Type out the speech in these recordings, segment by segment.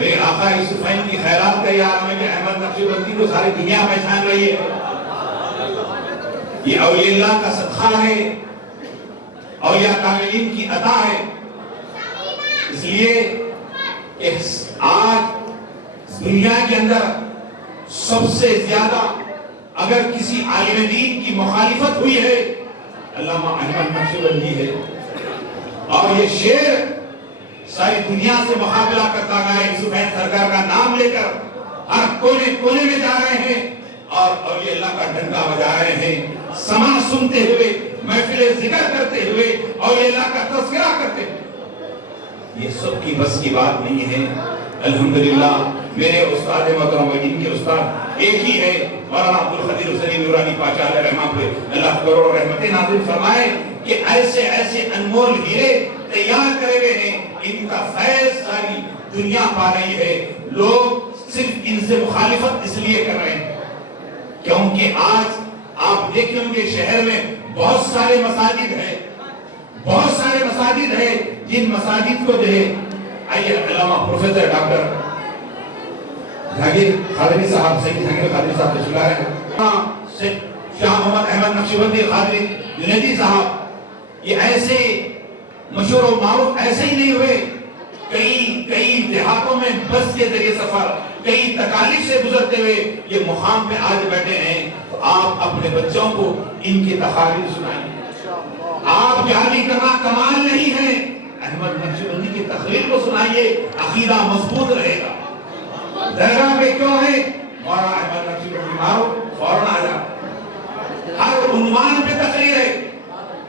میرے آقا یوسفین کی خیرات کا یہ عالم ہے کہ احمد نقشبندی کو ساری دنیا پہچان رہی ہے. یہ اولیاء اللہ کا صدقہ ہے, اولیاء کاملین کی عطا ہے. اس لیے آج دنیا کے اندر سب سے زیادہ اگر کسی عالم دین کی مخالفت ہوئی ہے علامہ احمد نقشبندی ہے. اور یہ شعر ساری دنیا سے مقابلہ کرتا گیا. یوسفین سرکار کا نام لے کر ہر کونے کونے میں جا رہے ہیں اور اولیاء اللہ کا ڈنکا بجا رہے ہیں. سما سنتے ہوئے, محفل ذکر کرتے ہوئے, اولیاء اللہ کا تذکرہ کرتے ہوئے. یہ سب کی بس کی بات نہیں ہے. الحمدللہ میرے استاد محترم و جن کے استاد ایک ہی ہے, مولانا عبدالقدیر حسینی نورانی پاچا علیہ رحمہ پہ اللہ کروڑوں رحمتیں نازل فرمائے کہ ایسے ایسے انمول ہیرے تیار کرے گئے ہیں. ان کا فیض ساری دنیا پا رہی ہے. لوگ صرف ان سے مخالفت اس لیے کر رہے ہیں کیونکہ آج آپ دیکھیں گے شہر میں بہت سارے مساجد ہیں, بہت سارے مساجد ہیں جن مساجد کو جو ہے آئیے علامہ پروفیسر ڈاکٹر جہانگیر قادری صاحب, سید جہانگیر قادری صاحب تشریف لا رہے ہیں, شاہ محمد احمد نقشبندی قادری جنیدی صاحب. یہ ایسے مشہور و معروف ایسے ہی نہیں ہوئے. کئی دیہاتوں میں بس کے ذریعے سفر, کئی تکالیف سے گزرتے ہوئے یہ مقام پہ آج بیٹھے ہیں. تو آپ اپنے بچوں کو ان کی تقاریر سنائیں. آپ جاری کرنا کمال نہیں ہے, احمد نقشبندی کی تقریر کو سنائیے, عقیدہ مضبوط رہے گا. درگاہ پہ کیوں ہے مولانا احمد نقشبندی مارو فوراً آ جا. ہر عنوان پہ تقریر ہے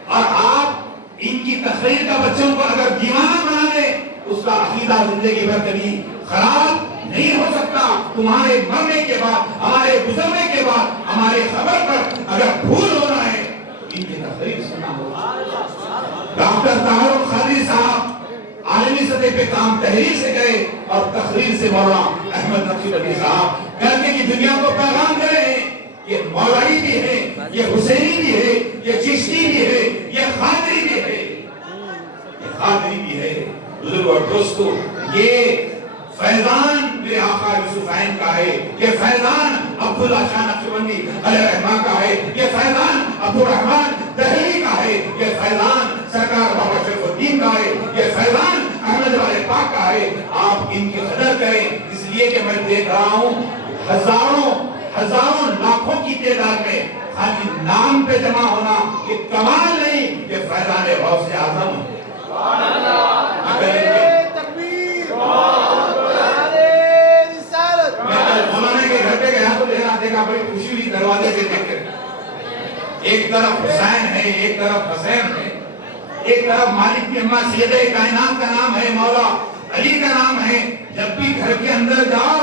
اور آپ ان کی تقریر کا بچوں کو اگر دیوانہ بنا دے اس کا عقیدہ زندگی بھر کبھی خراب نہیں ہو سکتا. تمہارے مرنے کے بعد, ہمارے گزرنے کے بعد, ہمارے خبر پر اگر بھول ہو رہا ہے ان کی تقریر سننا ہوگا. ڈاکٹر طاہر قادری صاحب عالمی سطح پہ کام تحریر سے گئے اور تقریر سے مولانا احمد نقشبندی صاحب کر کے دنیا کو پیغام دے رہے ہیں. یہ مولائی بھی ہے, یہ حسینی بھی ہے, یہ چشتی بھی ہے, یہ قادری بھی ہے, یہ قادری بھی ہے. بزرگ اور دوستو, یہ فیضان میرے آقا یوسفین کا ہے, یہ فیضان عبداللہ شاہ نقشبندی علیہ رحمہ کا ہے, یہ فیضان عبدالرحمن دہلوی کا ہے, یہ فیضان سرکار بابا شرف الدین کا ہے, یہ فیضان احمد والے پاک کا ہے. آپ ان کی قدر کریں اس لیے کہ میں دیکھ رہا ہوں ہزاروں لاکھوں کی تعداد میں خالی نام پہ جمع ہونا یہ کمال نہیں, یہ فیضان غوث اعظم ہے. مولانا کے گھر پہ گیا تو دیکھا بڑی خوشی ہوئی دروازے سے دیکھ کر. ایک طرف حسین ہے, ایک طرف حسین ہے, ایک طرف مالک کی اماں سید کائنات کا نام ہے, مولا علی کا نام ہے. جب بھی گھر کے اندر جاؤ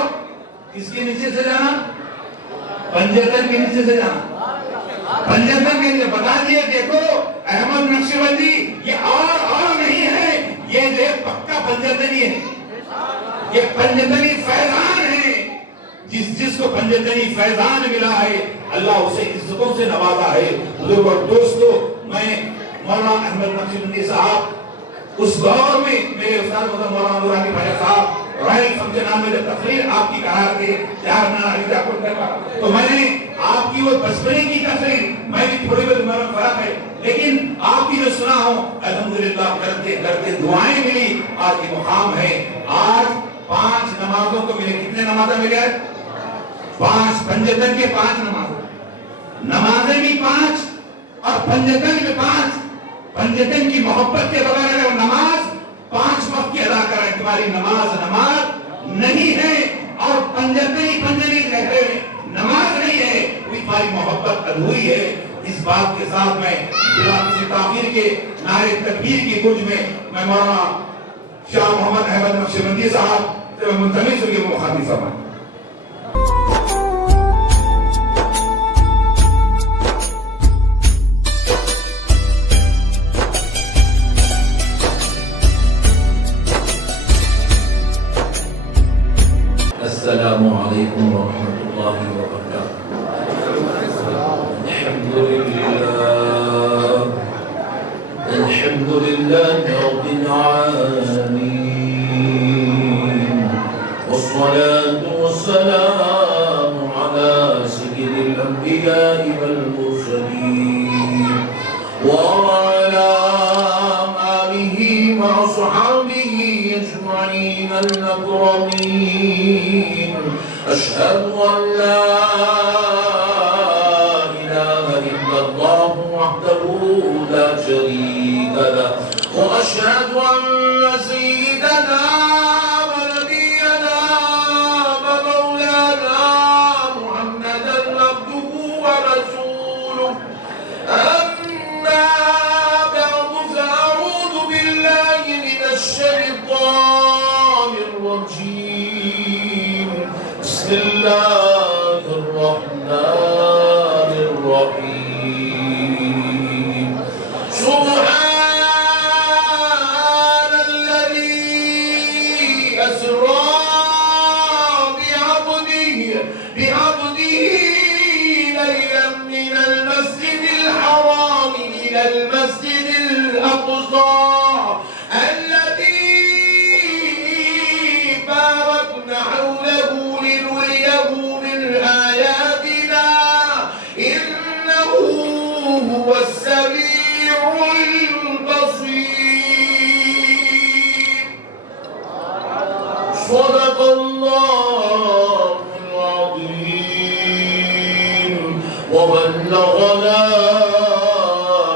کس کے نیچے سے جانا, پنجتن کے نیچے سے جانا. پنجتن کے نیچے بتا دیے دیکھو احمد نقشبندی یہ اور نہیں ہے, یہ جو پکا پنجتنی ہے, یہ پنجتنی فیضان ہے. جس کو پنجتنی فیضان ملا ہے اللہ اسے عزتوں سے نوازا ہے. بزرگ اور دوستو, میں مولانا احمد نقشبندی صاحب اس دور میں میرے استاد مولانا نورانی بھائی صاحب رائل فنکشن میں جب تقریر آپ کی کہا کہ تو میں نے آپ کی وہ بچپنے کی تقریر میں بھی تھوڑی بہت عمر میں فرق ہے لیکن آپ کی جو سنا ہوں الحمدللہ کرتے کرتے دعائیں ملی. آج کی مقام ہے. آج 5 نمازوں کو ملے. کتنے نمازیں ملے آج؟ 5. پنجتن کے 5 نمازیں بھی 5 اور پنجتن کے 5. پنجتن کی محبت کے بغیر اگر نماز 5 وقت کی ادا کریں تمہاری نماز نہیں ہے اور پنجتنی رہتے ہوئے نماز نہیں ہے, کوئی تمہاری محبت ادھوری ہے. اس بات کے ساتھ میں بلا کسی تاخیر کے نعرے تکبیر کی گونج میں مولانا شاہ محمد احمد نقشبندی صاحب سے منتمس ہو کے مخاطب فرمائیں. السلام علیکم ورحمۃ اللہ وبرکاتہ. الحمد للہ رب العالمین والصلاة والسلام على سيد الأنبياء والمرسلين وعلى آله وأصحابه أجمعين الأكرمين. أشهد أن لا إله إلا الله وحده لا شريك له وأشهد أن سيدنا ونبينا ومولانا محمدا عبده ورسوله. أما بعد فأعوذ بالله من الشيطان الرجيم. بسم الله الرحمن الرحيم. سبحان الذي أسرى بعبده ليلا من المسجد الحرام إلى المسجد الأقصى الذي باركنا حوله لنريه من آياتنا إنه هو السميع البصير. صدق الله العظيم وبلغنا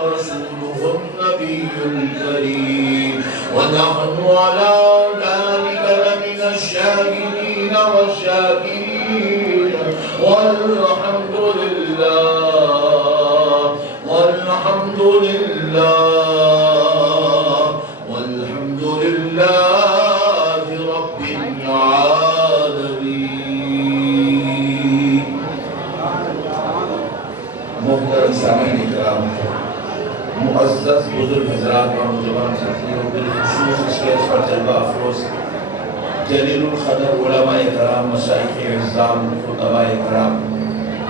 رسوله النبي الكريم ونحن على ذلك لمن الشاهدين والشاكرين والحمد لله والحمد لله والحمد لله رب العالمين. محترم سامعین اکرام، معزز بزرگ حضرات اور نوجوان ساتھیوں، بالخصوص اس کے پر جلوہ افروز جلیل القدر علماء کرام، مشائخ اعظام، خطباء کرام،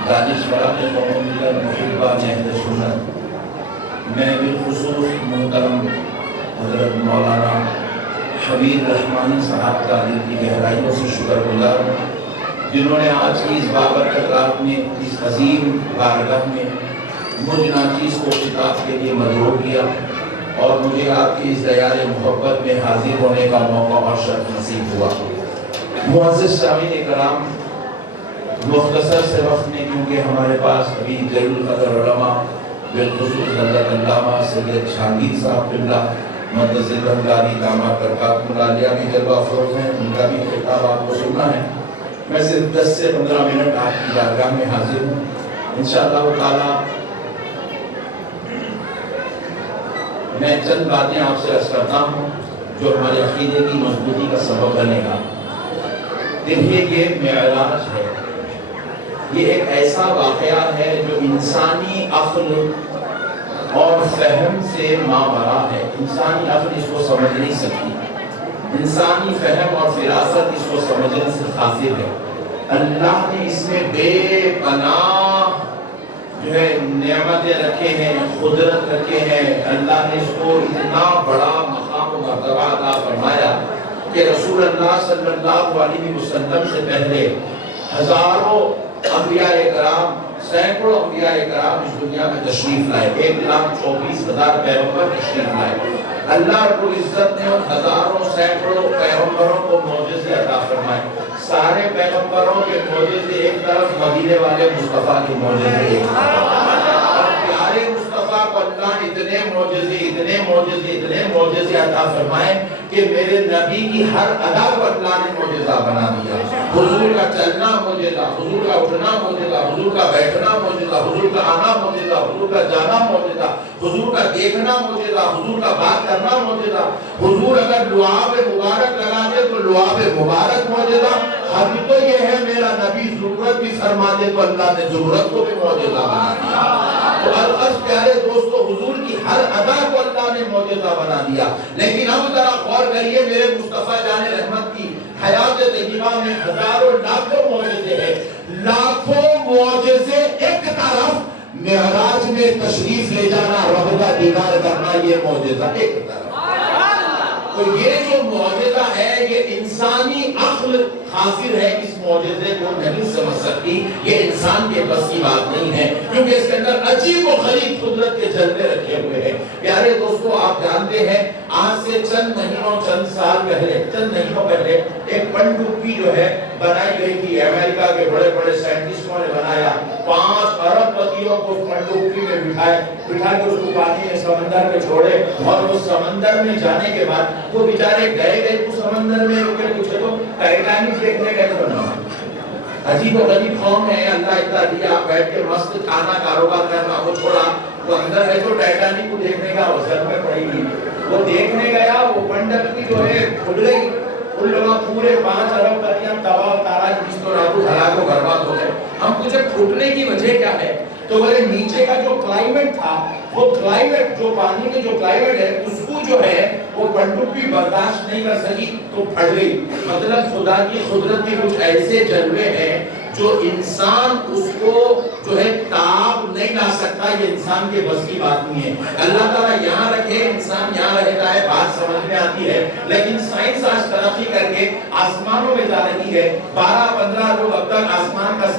دانشوران قوم ملت، محبان اہل سنت، میں بالخصوص محترم حضرت مولانا حبیب رحمانی صاحب کا دل کی گہرائیوں سے شکر گزار ہوں، جنہوں نے آج کی اس بابرکت رات میں اس عظیم بارگاہ میں مجھ ناچیز کو خطاب کے لیے مدعو کیا اور مجھے آپ کی اس دیار محبت میں حاضر ہونے کا موقع اور شرف نصیب ہوا۔ معزز سامعین کرام، مختصر سے وقت میں کیونکہ ہمارے پاس ابھی جلیل القدر علماء بالخصوص حضرت علامہ سید شاہین صاحب قبلہ مدد ذکرگاری داماد برکات ملالیہ بھی جلوہ افروز ہیں، ان کا بھی خطاب آپ کو سننا ہے۔ میں صرف 10 سے 15 منٹ آپ کی بارگاہ میں حاضر ہوں۔ انشاءاللہ تعالی میں چند باتیں آپ سے عرض کرتا ہوں جو ہمارے عقیدے کی مضبوطی کا سبب بنے گا۔ دیکھیے، یہ معراج ہے، یہ ایک ایسا واقعہ ہے جو انسانی عقل اور فہم سے ماورا ہے۔ انسانی عقل اس کو سمجھ نہیں سکتی، انسانی فہم اور فراست اس کو سمجھنے سے قاصر ہے۔ اللہ نے اس میں بے پناہ جو ہے نعمتیں رکھے ہیں، قدرت رکھے ہیں۔ اللہ نے اس کو اتنا بڑا مقام و مرتبہ عطا فرمایا کہ رسول اللہ صلی اللہ علیہ وسلم سے پہلے ہزاروں انبیاء کرام، سینکڑوں انبیاء کرام اس دنیا میں تشریف لائے، 1,24,000 پیغمبر تشریف لائے۔ اللہ رب العزت نے ان ہزاروں سینکڑوں پیغمبروں کو معجزے عطا فرمائے۔ سارے پیغمبروں کے معجزے ایک طرف، مدینے والے مصطفیٰ کے معجزے ایک طرف۔ اور پیارے مصطفیٰ کو اللہ نے اتنے معجزے عطا فرمائے کہ میرے نبی کی ہر ادا کو اللہ نے معجزہ بنا دیا۔ حضور کا چلنا معجزہ، حضور کا اٹھنا معجزہ، حضور کا بیٹھنا معجزہ، حضور کا آنا معجزہ، حضور کا جانا معجزہ، حضور کا دیکھنا معجزہ، حضور کا بات کرنا معجزہ۔ حضور اگر لعاب مبارک لگا دے تو لعاب مبارک معجزہ۔ اب تو یہ ہے میرا نبی ضرورت بھی فرما دے تو اللہ نے ضرورت کو بھی معجزہ بنا دیا۔ تو الغرض پیارے دوستو، حضور کی ہر ادا کو اللہ نے معجزہ بنا دیا۔ لیکن اب ذرا غور کریے، میرے مصطفیٰ جان رحمت کی حیات طیبہ میں ہزاروں لاکھوں معجزے ہیں۔ لاکھوں معجزے ایک طرف، معراج میں تشریف لے جانا، رب کا دیدار کرنا، یہ معجزہ ایک طرف۔ تو یہ جو معجزہ ہے، یہ انسانی عقل حاضر ہے اس معجزے کو نہیں سمجھ سکتی. یہ انسان کے بس کی بات نہیں ہے کیونکہ اس کے اندر عجیب و غریب قدرت کے جلوے رکھے ہوئے ہیں. پیارے دوستو آپ جانتے ہیں آج سے چند سال پہلے ایک پنڈوبی جو ہے بنائی گئی تھی. امریکہ کے بڑے بڑے سائنٹسٹوں نے بنایا. 5 ارب پتیوں کو پنڈوبی میں بٹھا کے اس کو پانی میں سمندر میں چھوڑے اور وہ سمندر میں جانے کے بعد وہ بیچارے گئے تو سمندر میں رکے پوچھے تو ٹائٹینک دیکھنے گئے تو بنا. عجیب و غریب قوم ہے. اللہ اتنا دیا بیٹھ کے مست کھانا کاروبار کرنا وہ چھوڑا. وہ اندر ہے تو ٹائٹینک کو دیکھنے کا اوسر میں پڑے گی. وہ دیکھنے گیا وہ پنڈوبی جو ہے کھل گئی. ان لوگوں پورے 5 ارب پتیاں تباہ و تاراج بیستو رابو ہلاک و برباد ہو گئے. ہم پوچھے پھوٹنے کی وجہ کیا ہے تو بولے نیچے کا جو کلائمیٹ تھا وہ کلائمیٹ جو پانی میں جو کلائمیٹ ہے اس کو جو ہے وہ پنڈوبی برداشت نہیں کر سکی تو پھٹ گئی. مطلب خدا کی قدرت کے کچھ ایسے جلوے ہیں جو انسان اس کو جو ہے تاب نہیں لا سکتا. یہ انسان کے بس کی بات نہیں ہے. اللہ تعالیٰ یہاں رکھے انسان یہاں رہتا ہے بات سمجھ میں آتی ہے. لیکن سائنس آج ترقی کر کے آسمانوں میں جا رہی ہے. 12-15 لوگ اب تک آسمان کا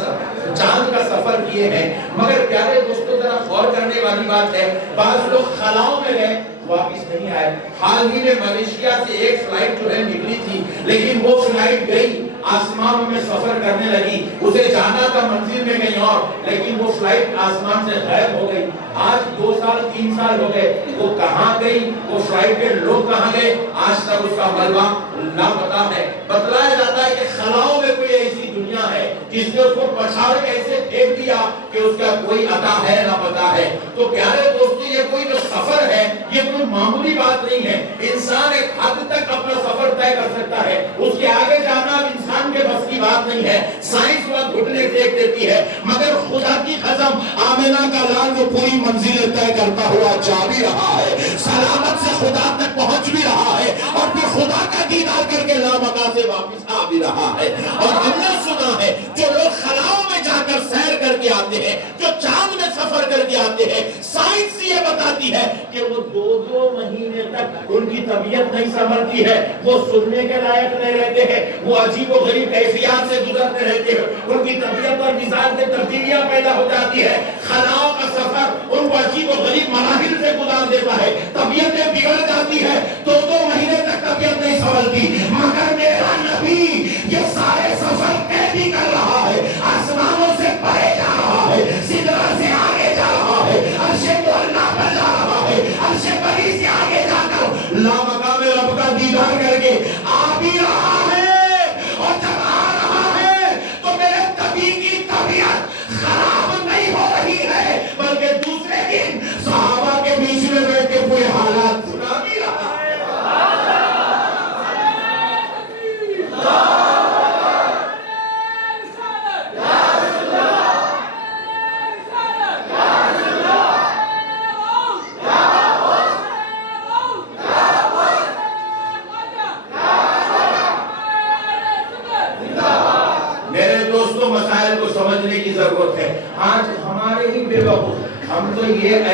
چاند کا سفر کیے ہیں. مگر پیارے دوستوں ذرا غور کرنے والی بات ہے بعض لوگ خلاؤں میں گئے واپس نہیں آئے. حال ہی میں ملیشیا سے ایک فلائٹ جو ہے نکلی تھی لیکن وہ فلائٹ گئی آسمان میں سفر کرنے لگی. اسے جانا تھا منزل میں کہیں اور لیکن وہ فلائٹ آسمان سے غائب ہو گئی. آج 2 سال 3 سال ہو گئے. وہ کہاں گئی وہ فلائٹ کے لوگ کہاں گئے آج تک اس کا ملبہ لاپتہ ہے. بتلایا جاتا ہے کہ خلاؤں میں کوئی ایسی دنیا ہے جس نے اس کو پچھاڑ کے ایسے پھینک دیا کہ اس کا کوئی عطا ہے نہ پتہ ہے. تو پیارے دوستو یہ کوئی جو سفر ہے یہ کوئی معمولی بات نہیں ہے. انسان ایک حد تک اپنا سفر طے کر سکتا ہے. اس کے آگے جانا انسان کے بس کی بات نہیں ہے. سائنس وقت گھٹنے ٹیک دیتی ہے مگر خدا کی قسم آمنہ کا لال وہ پوری منزل طے کرتا ہوا جا بھی رہا ہے. سلامت سے خدا تک پہنچ بھی رہا ہے اور پھر خدا کا دیدار کر کے لامکان سے واپس آ بھی رہا ہے. اور ہم نے سنا ہے جو لوگ خلاؤں میں جا کر سیر کر کے آتے ہیں جو چاند میں سفر کر کے آتے ہیں سائنس یہ بتاتی ہے کہ وہ 2 مہینے تک ان کی طبیعت نہیں سنبھلتی ہے. وہ سننے کے لائق نہیں رہتے ہیں. وہ عجیب و غریب کیفیات سے گزرتے رہتے ہیں. ان کی طبیعت اور مزاج میں تبدیلیاں پیدا ہو جاتی ہے. خلاؤں کا سفر ان کو عجیب و غریب مراحل سے گزار دیتا ہے. طبیعتیں بگڑ جاتی ہے. 2 مہینے تک طبیعت نہیں سنبھلتی. مگر میرا نبی یہ سارے سفر قیدی کر رہا ہے. آسمانوں سے پرے جا رہا ہے. سدرہ سے آگے جا رہا ہے. عرش معلیٰ پر جا رہا ہے. عرش بری سے آگے جا کر لامقام رب کا دیدار کر کے آ بھی رہا ہے. اور جب آ رہا ہے تو میرے نبی کی طبیعت خراب نہیں ہو رہی ہے بلکہ دوسرے دن صحابہ کے بیچ میں بیٹھ کے کوئی حالات سنا بھی رہا ہے. مسائل کو سمجھنے کی ضرورت ہے. آج ہمارے ہی بے وقوف ہم تو یہ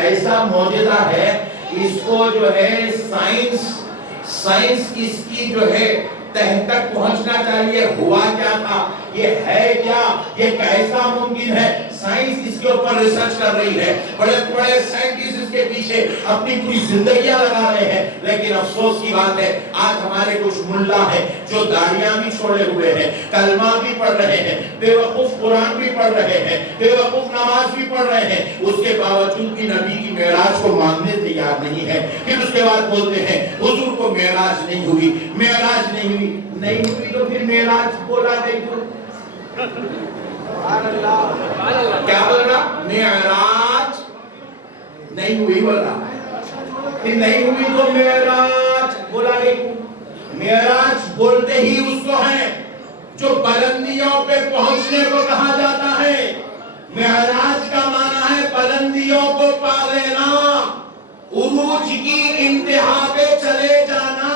ایسا معجزہ ہے اس کو جو ہے سائنس اس کی جو ہے تہ تک پہنچنا چاہیے. ہوا کیا تھا یہ ہے کیا یہ کیسا ممکن ہے. سائنس اس کے اوپر ریسرچ کر رہی ہے. بڑے بڑے سائنٹسٹ اس کے پیچھے اپنی پوری زندگیاں لگا رہے ہیں. لیکن افسوس کی بات ہے آج ہمارے کچھ ملا ہیں جو داڑیاں بھی چھوڑے ہوئے ہیں کلمہ بھی پڑھ رہے ہیں بے وقوف قرآن بھی پڑھ رہے ہیں بے وقوف نماز بھی پڑھ رہے ہیں. اس کے باوجود بھی نبی کی معراج کو ماننے تیار نہیں ہے. پھر اس کے بعد بولتے ہیں حضور کو معراج نہیں ہوئی معراج نہیں ہوئی تو پھر معراج بولا گئی کیا بول رہا معراج نہیں ہوئی بول رہا کہ نہیں ہوئی تو معراج بولا گئی. معراج بولتے ہی اس کو ہے جو بلندیوں پہ پہنچنے کو کہا جاتا ہے. معراج کا معنی ہے بلندیوں کو پا لینا عروج کی انتہا پہ چلے جانا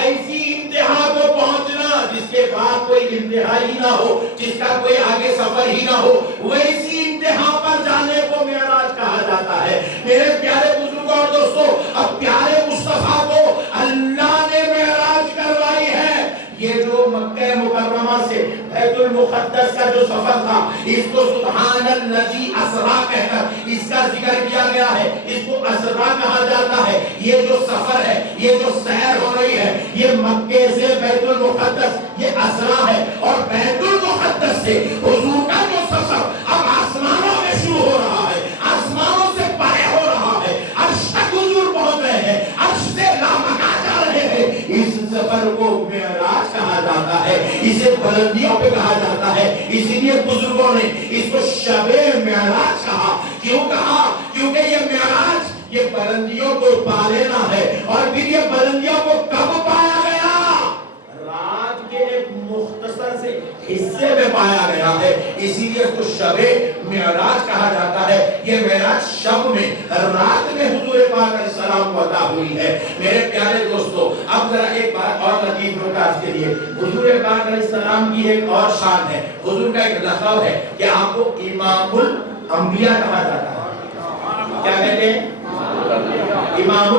ایسی انتہا کو پہنچنا جس کے بعد کوئی انتہا ہی نہ ہو جس کا کوئی آگے سفر ہی نہ ہو ویسی انتہا پر جانے کو معراج کہا جاتا ہے. میرے پیارے بزرگوں اور دوستو اب پیارے مصطفیٰ کو اللہ نے معراج کروائی ہے. یہ جو مکہ مکرمہ سے بیت المقدس کا جو سفر تھا اس کو سبحان الذی اسرا کہہ کر اس کا ذکر کیا گیا ہے، اس کو اسرا کہا جاتا ہے۔ یہ جو سفر ہے، یہ جو سیر ہو رہی ہے، یہ مکے سے بیت المقدس یہ اسرا ہے، اور بیت المقدس سے حضور کا جو سفر اب آسمانوں میں شروع ہو رہا ہے، آسمانوں سے پرے ہو رہا ہے، عرش تک حضور پہنچ رہے ہیں، عرش سے لامکان جا رہے ہیں۔ اس سفر کو معراج کہا جاتا ہے، اسے بلندیوں پہ کہا جاتا ہے، اسی لیے بزرگوں نے اس کو شب معراج کہا۔ کیوں کہا؟ کیونکہ یہ معراج یہ بلندیوں کو پا لینا ہے، اور پھر یہ بلندیوں کو کب پایا گیا؟ رات کے ایک مختصر سے حصے میں پایا گیا ہے، اسی لیے اس کو شب معراج کہا جاتا ہے۔ یہ معراج شب میں رات میں حضور پاک علیہ السلام کو عطا ہوئی ہے۔ میرے پیارے دوستو، اب ذرا ایک بات اور لطیف نکات کے لیے، حضور پاک علیہ السلام کی ایک اور شان ہے، حضور کا ایک لقب ہے کہ آپ کو امام الانبیاء کہا جاتا ہے۔ کیا کہتے ہیں؟ امام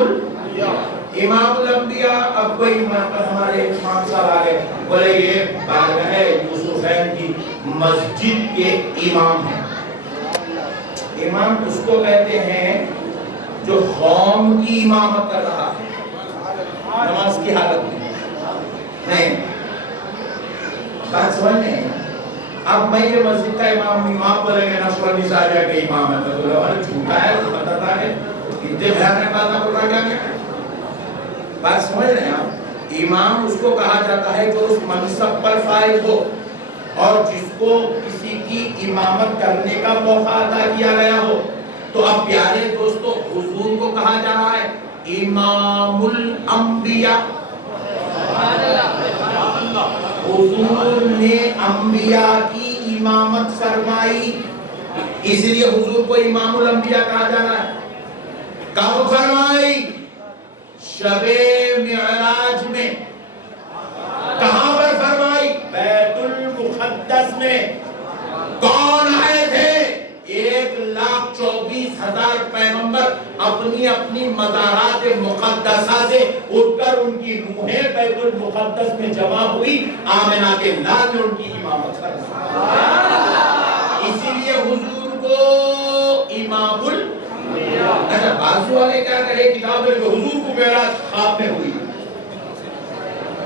الانبیاء۔ اب کوئی ہمارے امام صاحب آگے بولے یہ بارگاہ یوسفین کی مسجد کے امام ہیں۔ امام اس کو کہتے ہیں جو قوم کی امامت کر رہا ہے نماز کی حالت میں۔ نہیں بات سمجھ نہیں۔ اب میں یہ مسجد کا امام بولیں گے نشر علی صاحب کے امام ہے تو بولے ارے جھوٹا ہے، تو بتاتا ہے اتنے بھیانک بات نہ بول رہا کیا کیا ہے۔ بات سمجھ رہے ہیں آپ؟ امام اس کو کہا جاتا ہے جو اس منصب پر فائز ہو اور جس کو کسی کی امامت کرنے کا موقع عطا کیا گیا ہو۔ تو اب پیارے دوستو، حضور کو کہا جا رہا ہے امام الانبیاء۔ حضور نے انبیاء کی امامت فرمائی، اس لیے حضور کو امام الانبیاء کہا جا رہا ہے۔ کب فرمائی؟ شب معراج میں۔ کہاں پر فرمائی؟ بیت المقدس میں۔ کون آئے تھے؟ 1,24,000 پیغمبر اپنی اپنی مزارات مقدسہ سے اٹھ کر ان کی روحیں بیت المقدس میں جمع ہوئی، آمنہ کے لال نے ان کی امامت فرمائی۔ اسی لیے حضور کو امام اچھا بازو والے کیا کرے کتاب ہے جو حضور کو معراج خواب میں ہوئی۔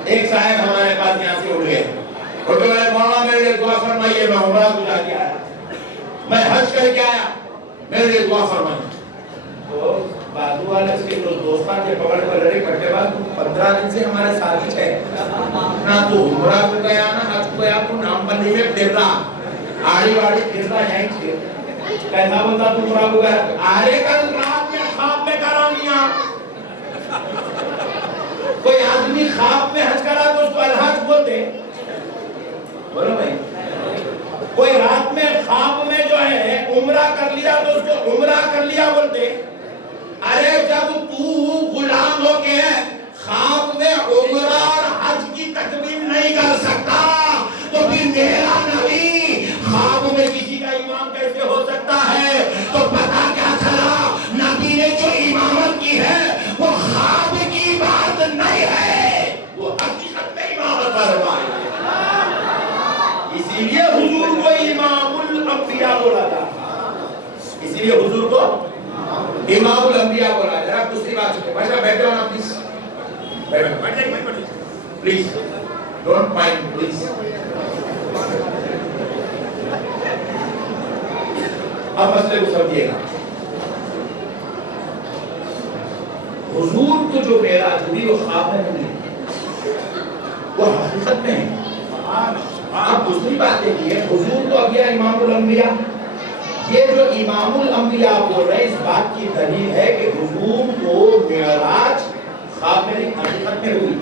ایک صاحب ہمارے پاس یہاں سے اٹھ گئے، اٹھ گئے مولانا میرے لیے دعا فرمائیے، میں عمرہ گزا کے آیا، میں حج کر کے آیا، میرے لیے دعا فرمائیے۔ تو بازو والے اس کے جو دوستان کے پکڑ کر لڑے کٹے بعد 15 دن سے ہمارے ساتھ ہے، نہ تو عمرہ کو گیا نہ حج کو گیا، تو نام بندی میں پھر رہا، آڑی واڑی پھر رہا یہیں سے۔ کیسا بولتا تم عمرہ کو گیا؟ آرے کل رات میں خواب میں کرانیاں۔ کوئی آدمی خواب میں حج کرا تو اس کو الحج بولتے، بولو بھائی۔ کوئی رات میں خواب میں جو ہے عمرہ کر لیا تو اس کو عمرہ کر لیا بولتے۔ ارے جب تو غلام ہو کے خواب میں عمرہ اور حج کی تکمیل نہیں کر سکتا تو پھر میرا نبی خواب میں کسی کا امام کیسے ہو سکتا ہے؟ تو پتا کیا چلا؟ نبی نے جو امامت کی ہے وہ خواب کی بات نہیں ہے، وہ حقیقت میں امامت فرمائی۔ اسی لیے حضور کو امام الانبیاء بولا تھا، اسی لیے حضور کو امام الانبیاء بولا جا رہا۔ دوسری بات سنیں، بھائی بیٹھے ہو نا please, please don't mind please. اب مسئلے کو سمجھیے گا، حضور کو جو معراج ہوئی وہ خواب میں نہیں، وہ حقیقت میں ہے۔ اب دوسری بات دیکھیے، حضور تو اب یہ امام الانبیاء، یہ جو امام الانبیاء بول رہے ہیں اس بات کی دلیل ہے کہ حضور کو معراج خواب میں نہیں حقیقت میں ہوئی۔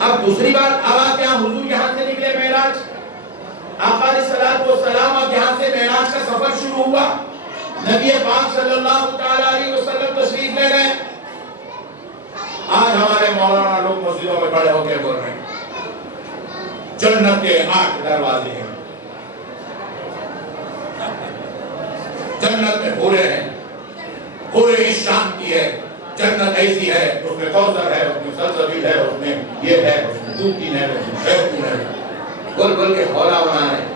اب دوسری بات، اب آپ یہاں حضور یہاں سے نکلے معراج، آقا علیہ الصلوۃ والسلام اب یہاں سے معراج کا سفر شروع ہوا، نبی پاک صلی اللہ تعالی علیہ وسلم تشریف لے گئے۔ آج ہمارے مولانا لوگ مسجدوں میں کھڑے ہو کے بول رہے ہیں جنت کے 8 دروازے ہیں، جنت میں حوریں ہیں، حوریں اس شان کی ہے، جنت ایسی ہے، اس میں کوثر ہے، اس میں سلسبیل ہے، اس میں یہ ہے، اس میں دودھ کی نہر میں شہد کی نہر میں گل گل کے حوالہ بنا رہے ہیں،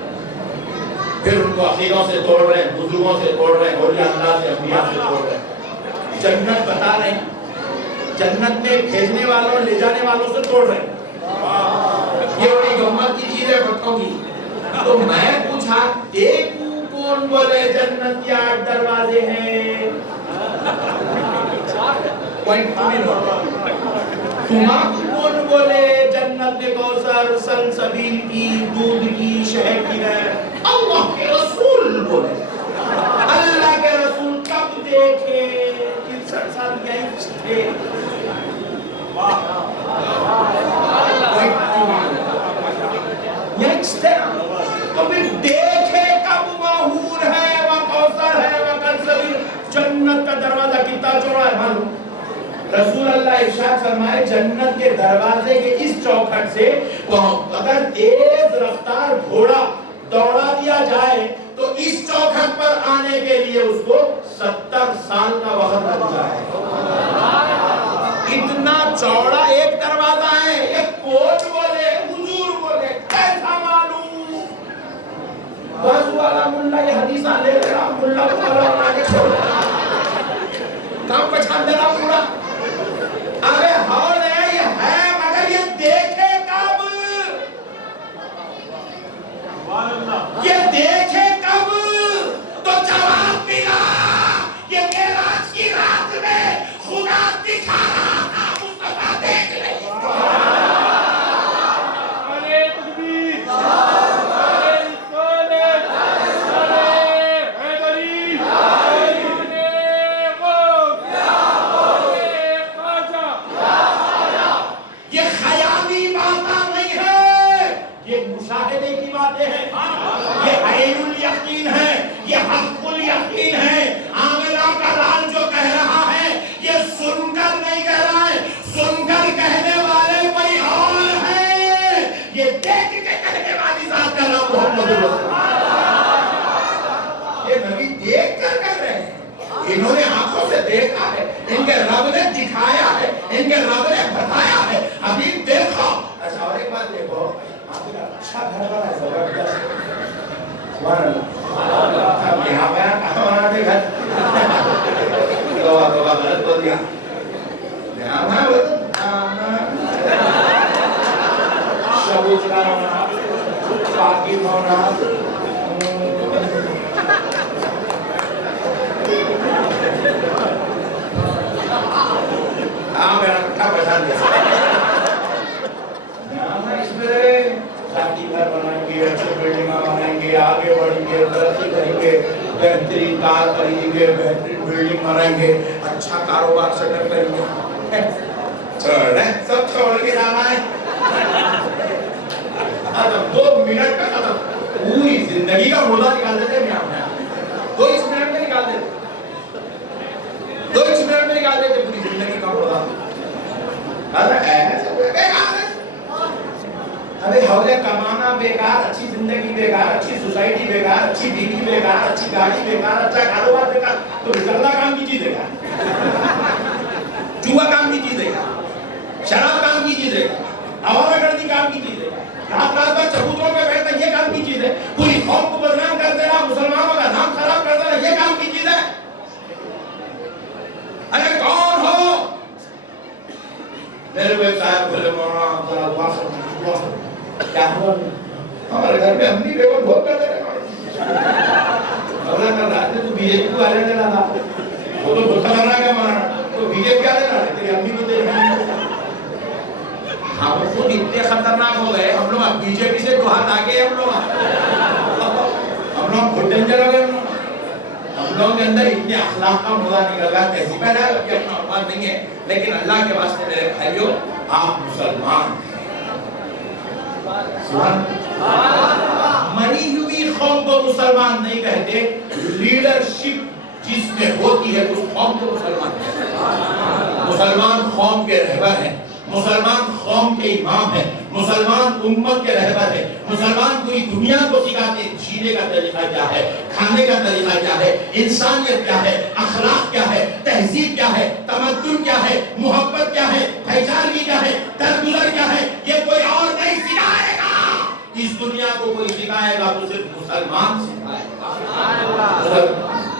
پھر ان کو عقیدوں سے توڑ رہے ہیں، بزرگوں سے توڑ رہے ہیں، اولیاء اللہ سے، انبیاء سے توڑ رہے ہیں، جنت بتا رہے ہیں، جنت میں بھیجنے والوں لے جانے والوں سے توڑ رہے ہیں۔ یہ بڑی گمت کی چیز ہے بتوں کی۔ تو میں پوچھا دیکھوں کون بولے جنت کے 8 دروازے ہیں؟ تمام کون بولے جنت میں کوثر، سلسبیل کی، دودھ کی، شہد کی نہر؟ اللہ کے رسول بولے۔ اللہ کے رسول کب دیکھے؟ 63 سال یہیں تھے۔ تو پھر دیکھے کب؟ محور ہے، وہ کوثر ہے، وہ سلسبیل۔ جنت کا دروازہ کتنا چوڑا ہے معلوم؟ رسول اللہ ارشاد فرمائے جنت کے دروازے کے اس چوکھٹ سے اگر تیز رفتار گھوڑا دوڑا دیا جائے تو اس چوکھٹ پر آنے کے لیے اس کو 70 سال کا وقت لگ جائے۔ اتنا چوڑا ایک دروازہ ہے۔ ایک کوٹ بولے، حضور بولے، کیسا معلوم؟ بازو والا ملا یہ حدیثہ لے رہا، ملا کو والا آگے چھوڑ کام پچھان دینا پورا۔ ارے ہال ہے، یہ ہے، مگر یہ دیکھے کب؟ یہ دیکھے کب؟ تو جواب ملا، یہ معراج کی رات میں خدا دکھا رہا تھا، مصطفیٰ دیکھ لے۔ انہوں نے آنکھوں سے دیکھا ہے، ان کے رب نے دکھایا ہے، ان کے رب نے بتایا ہے، ابھی دیکھو۔ اچھا اور ایک بات دیکھو، آپ کا اچھا گھر بنا ہے، زبردست، سبحان اللہ۔ اب یہاں پہ کہاں بناتے گھر؟ توبہ غلط بول دیا۔ یہاں شبوچ ہونا، پاکی ہونا، میرا کٹھا بچا دیا۔ اس میں شادی گھر بنائیں گے، اچھی بلڈنگ بنائیں گے، آگے بڑھیں گے، ترقی کریں گے، بہترین کار خریدیں گے، بہترین بلڈنگ بنائیں گے، اچھا کاروبار سیٹ اپ کریں گے۔ سب چھوڑ کے جانا ہے، 2 منٹ کا ختم، پوری زندگی کا مردہ نکال دیتے ہیں اپنے آپ، 2 منٹ میں نکال دیتے، 2 منٹ میں نکال دیتے پوری زندگی کا مردہ۔ ارے حولے کمانا بیکار، اچھی زندگی بیکار، اچھی سوسائٹی بیکار، اچھی بیوی بیکار، اچھی گاڑی بیکار، اچھا کاروبار بیکار، تو رزلہ کام کی چیز ہے کیا؟ چوہا کام کی چیز ہے کیا؟ شراب کام کی چیز ہے کیا؟ آوارہ گردی کام کی چیز ہے کیا؟ رات رات بھر چبوتروں پہ بیٹھنا یہ کام کی چیز ہے؟ پوری قوم کو بدنام کر دینا، مسلمانوں کا نام خراب کر دینا یہ کام کی چیز ہے؟ ارے کون ہو؟ میرے بے صاحب بھلے مولانا ذرا دعا کرنا، کیا ہوا؟ ہمارے گھر میں امی بیگم بہت کرتے رہے مولانا کر رہا ہے تو بی جے پی کو آنے دینا تھا، وہ تو بہت لگ رہا ہے مولانا تو بی جے پی آنے رہا ہے، تیری امی کو دے رہا ہے۔ ہم خود اتنے خطرناک ہو گئے، ہم لوگ بی جے پی سے 2 ہاتھ آگے ہیں، ہم لوگ بہت ڈینجر ہو گئے، ہم لوگوں کے اندر اتنے اخلاق کا مزہ نکل گیا، تہذیب ہے نا، ابھی اپنا اوقات نہیں ہے، لیکن اللہ کے واسطے میرے بھائیوں آپ مسلمان مری ہوئی قوم کو مسلمان نہیں کہتے، لیڈرشپ جس میں ہوتی ہے اس قوم کو مسلمان کہتے ہیں۔ مسلمان قوم کے رہبر ہیں، مسلمان قوم کے امام ہیں، مسلمان امت کے رہبر ہیں، مسلمان پوری دنیا کو سکھاتے ہیں جینے کا طریقہ کیا ہے، کھانے کا طریقہ کیا ہے، انسانیت کیا ہے، اخلاق کیا ہے، تہذیب کیا ہے، تمدن کیا ہے، محبت کیا ہے، بھائی چارگی کیا ہے، درگزر کیا ہے، یہ کوئی اور نہیں سکھائے گا۔ اس دنیا کو کوئی سکھائے گا تو صرف مسلمان سکھائے گا۔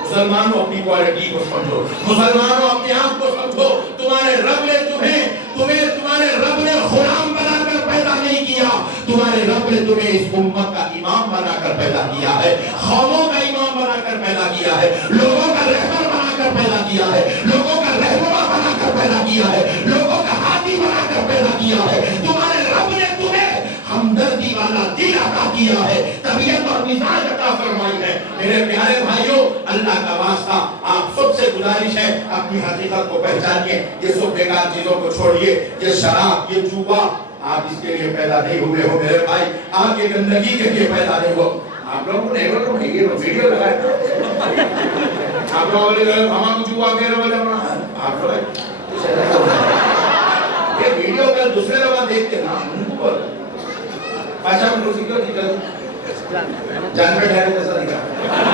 مسلمانوں اپنی کوالٹی کو سمجھو، مسلمانوں اپنے آپ کو سمجھو، تمہارے رب نے تمہارے رب نے غلام بنا کر پیدا نہیں کیا، تمہارے رب نے تمہیں اس امت کا امام بنا کر پیدا کیا ہے، قوموں کا امام بنا کر پیدا کیا ہے، لوگوں کا رہبر بنا کر پیدا کیا ہے، لوگوں کا رہنما بنا کر پیدا کیا ہے، لوگوں کا ہادی بنا کر پیدا کیا ہے۔ تمہارے رب نے تمہیں ہمدردی والا دل عطا کیا ہے، طبیعت اور مزاج عطا فرمائی ہے۔ میرے پیارے بھائیوں، اللہ کا واسطہ آپ سب سے گزارش ہے اپنی حقیقت کو پہچانیے، یہ سب بیکار چیزوں کو چھوڑیے، یہ شراب، یہ جوا، آپ اس کے لیے پیدا نہیں ہوئے ہو میرے بھائی، آپ یہ گندگی کے لیے پیدا نہیں ہو۔ آپ لوگوں کو نہیں بولو بھائی، یہ ویڈیو لگائے آپ لوگوں نے ہمارا جوا کہہ رہے ہو جب آپ لوگ یہ ویڈیو کا دوسرے لوگ دیکھتے نا اچھا ہم روسی کیوں نکل جان میں ٹھہرے جیسا دکھا